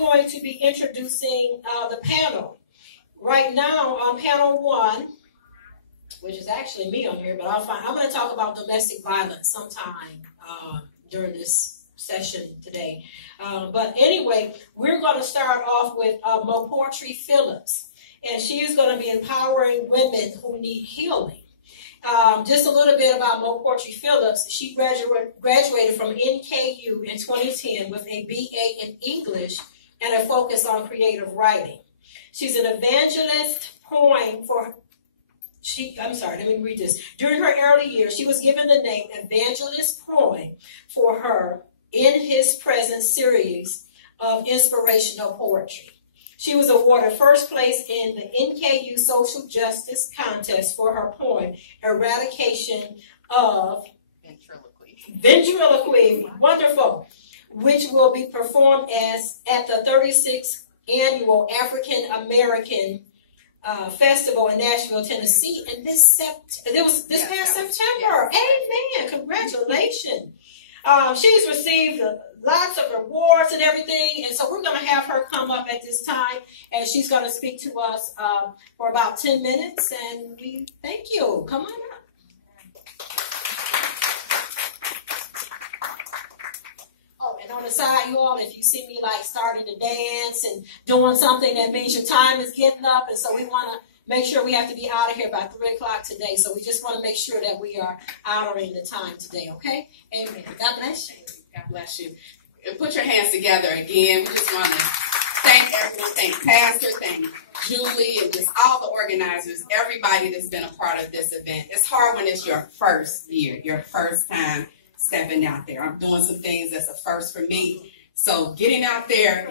going to be introducing the panel. Right now on panel 1, which is actually me on here, but I'm going to talk about domestic violence sometime during this session today. But anyway, we're going to start off with MoPoetry Phillips, and she is going to be empowering women who need healing. Just a little bit about MoPoetry Phillips. She graduated from NKU in 2010 with a BA in English and a focus on creative writing. She's an evangelist poem for, let me read this. During her early years, she was given the name Evangelist Poem for her In His Presence series of inspirational poetry. She was awarded first place in the NKU Social Justice Contest for her poem, Eradication of Ventriloquy, wonderful, which will be performed at the 36th Annual African American Festival in Nashville, Tennessee. And this past September. Amen. Congratulations. She's received lots of awards and everything, and so we're going to have her come up at this time, and she's going to speak to us for about 10 minutes, and we thank you. Come on up. Oh, and on the side, you all, if you see me like starting to dance and doing something, that means your time is getting up, and so we want to make sure we have to be out of here by 3 o'clock today. So we just want to make sure that we are honoring the time today, okay? Amen. God bless you. God bless you. And put your hands together again. We just want to thank everyone. Thank Pastor, thank Julie, and just all the organizers, everybody that's been a part of this event. It's hard when it's your first year, your first time stepping out there. I'm doing some things that's a first for me. So getting out there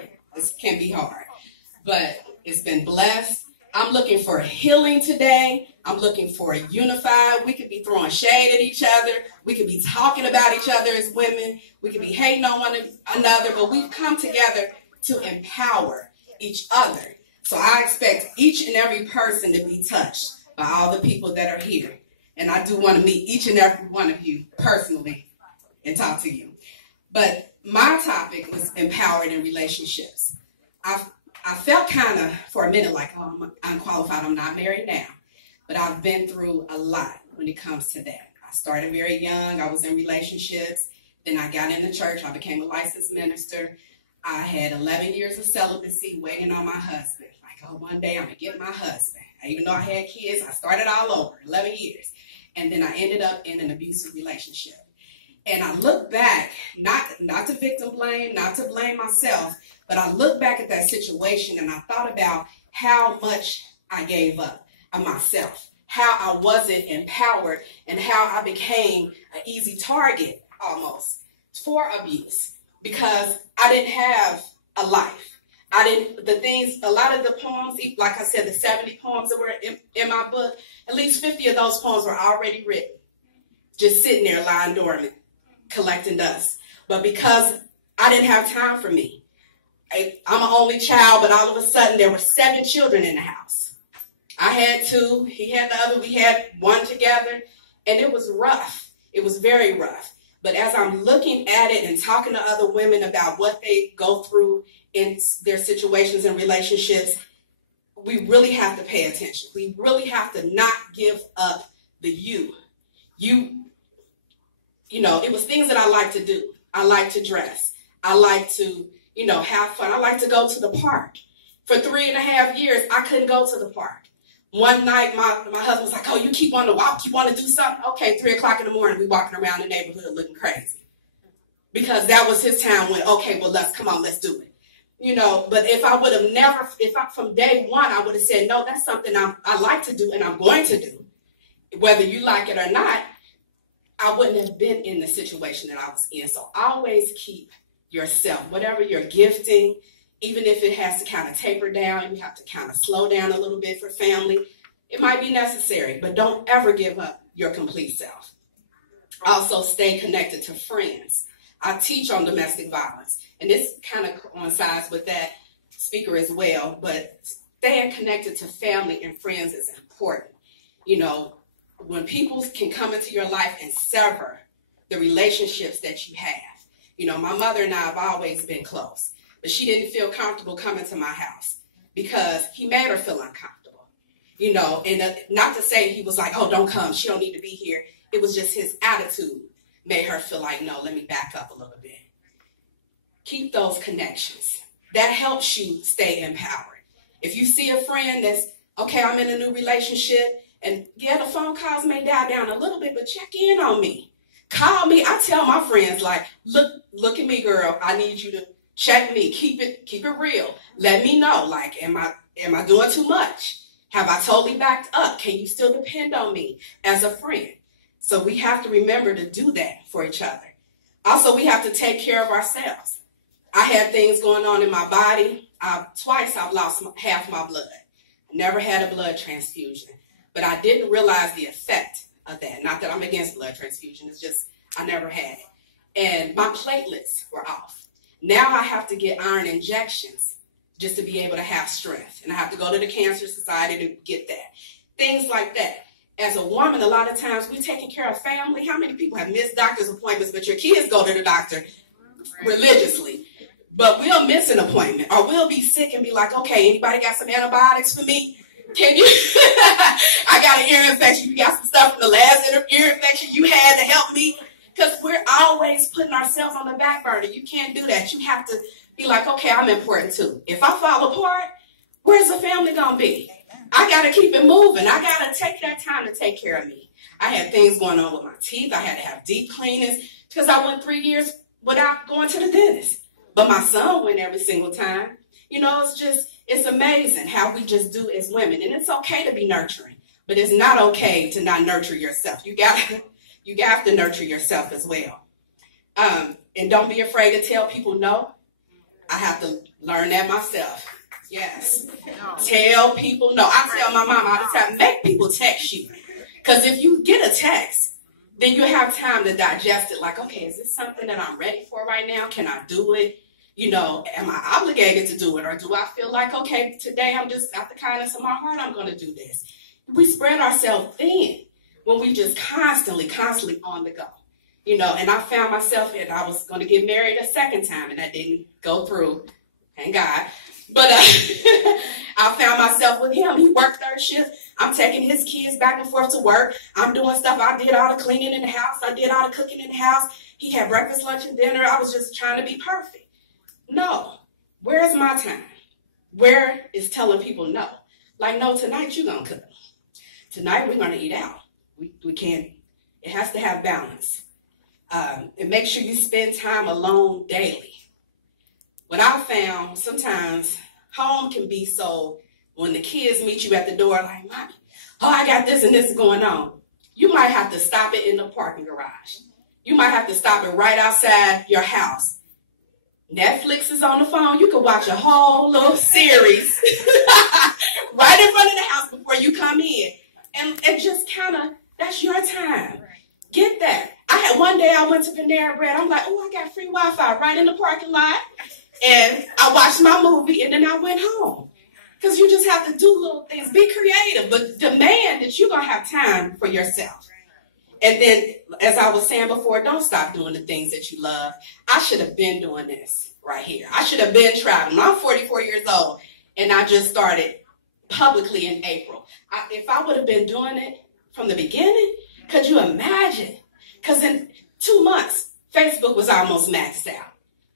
can be hard. But it's been blessed. I'm looking for healing today. I'm looking for a unified. We could be throwing shade at each other. We could be talking about each other as women. We could be hating on one another, but we've come together to empower each other. So I expect each and every person to be touched by all the people that are here. And I do want to meet each and every one of you personally and talk to you. But my topic was empowered in relationships. I felt kind of, for a minute, like, oh, I'm unqualified. I'm not married now. But I've been through a lot when it comes to that. I started very young. I was in relationships. Then I got in the church. I became a licensed minister. I had 11 years of celibacy waiting on my husband. Like, oh, one day I'm going to get my husband. Even though I had kids, I started all over, 11 years. And then I ended up in an abusive relationship. And I look back, not to victim blame, not to blame myself, but I look back at that situation and I thought about how much I gave up of myself, how I wasn't empowered, and how I became an easy target almost for abuse because I didn't have a life. A lot of the poems, like I said, the 70 poems that were in my book, at least 50 of those poems were already written, just sitting there lying dormant, collecting dust. But because I didn't have time for me, I'm an only child, but all of a sudden there were 7 children in the house. I had 2, he had the other, we had 1 together, and it was rough. It was very rough. But as I'm looking at it and talking to other women about what they go through in their situations and relationships, we really have to pay attention. We really have to not give up the you. You know, it was things that I like to do. I like to dress. I like to have fun. I like to go to the park. For 3.5 years, I couldn't go to the park. One night, my husband was like, oh, you keep wanting to walk? You want to do something? Okay, 3 o'clock in the morning, we walking around the neighborhood looking crazy. Because that was his time when, okay, well, let's do it. But if I would have from day one, I would have said, no, that's something I like to do and I'm going to do. Whether you like it or not, I wouldn't have been in the situation that I was in. So always keep yourself, whatever you're gifting, even if it has to kind of taper down, you have to kind of slow down a little bit for family. It might be necessary, but don't ever give up your complete self. Also, stay connected to friends. I teach on domestic violence, and this kind of coincides with that speaker as well, but staying connected to family and friends is important. When people can come into your life and sever the relationships that you have. My mother and I have always been close. but she didn't feel comfortable coming to my house because he made her feel uncomfortable, you know, and not to say he was like, oh, don't come, she don't need to be here. It was just his attitude made her feel like, no, let me back up a little bit. Keep those connections. That helps you stay empowered. If you see a friend that's, okay, I'm in a new relationship, and yeah, the phone calls may die down a little bit, but check in on me. Call me. I tell my friends, like, look at me, girl. I need you to check me. Keep it real. Let me know, like, am I doing too much? Have I totally backed up? Can you still depend on me as a friend? So we have to remember to do that for each other. Also, we have to take care of ourselves. I had things going on in my body. Twice I've lost half my blood. Never had a blood transfusion. But I didn't realize the effect of that. Not that I'm against blood transfusion. It's just I never had it. And my platelets were off. Now I have to get iron injections just to be able to have strength. And I have to go to the Cancer Society to get that. Things like that. As a woman, a lot of times we're taking care of family. How many people have missed doctor's appointments, but your kids go to the doctor religiously? But we'll miss an appointment, or we'll be sick and be like, okay, anybody got some antibiotics for me? Can you? I got an ear infection. You got some stuff from the last ear infection you had to help me? Because we're always putting ourselves on the back burner. You can't do that. You have to be like, okay, I'm important too. If I fall apart, where's the family going to be? I got to keep it moving. I got to take that time to take care of me. I had things going on with my teeth. I had to have deep cleanings because I went 3 years without going to the dentist. But my son went every single time. You know, it's amazing how we just do as women. And it's okay to be nurturing, but it's not okay to not nurture yourself. You have to nurture yourself as well. And don't be afraid to tell people no. I have to learn that myself. Yes. Tell people no. I tell my mom all the time, make people text you. Because if you get a text, then you have time to digest it. Like, okay, is this something that I'm ready for right now? Can I do it? You know, am I obligated to do it? Or do I feel like, okay, today I'm just out the kindness of my heart, I'm going to do this. We spread ourselves thin when we just constantly on the go. You know, and I found myself, and I was going to get married a second time, and that didn't go through. Thank God. But I found myself with him. He worked third shift. I'm taking his kids back and forth to work. I'm doing stuff. I did all the cleaning in the house. I did all the cooking in the house. He had breakfast, lunch, and dinner. I was just trying to be perfect. No. Where's my time? Where is telling people no? Like, no, tonight you're going to cook. Tonight we're going to eat out. We can't. It has to have balance. And make sure you spend time alone daily. What I found, sometimes home can be so, when the kids meet you at the door, like, Mommy, oh, I got this and this going on. You might have to stop it in the parking garage. You might have to stop it right outside your house. Netflix is on the phone. You can watch a whole little series right in front of the house before you come in. And just kind of, that's your time. Get that. One day I went to Panera Bread. I'm like, oh, I got free Wi-Fi right in the parking lot. And I watched my movie, and then I went home. Because you just have to do little things. Be creative, but demand that you're going to have time for yourself. And then, as I was saying before, don't stop doing the things that you love. I should have been doing this right here. I should have been traveling. I'm 44 years old, and I just started publicly in April. If I would have been doing it from the beginning, could you imagine? Because in 2 months, Facebook was almost maxed out.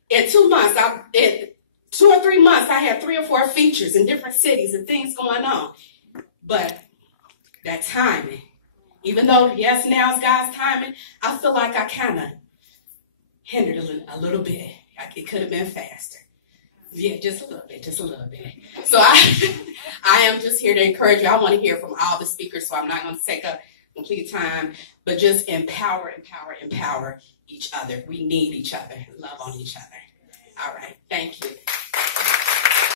In 2 months, in 2 or 3 months, I had 3 or 4 features in different cities and things going on. But that timing, even though, yes, now it's God's timing, I feel like I kind of hindered a little bit. It could have been faster. Yeah, just a little bit. So I am just here to encourage you. I want to hear from all the speakers, so I'm not going to take up complete time, but just empower each other. We need each other. Love on each other. All right. Thank you.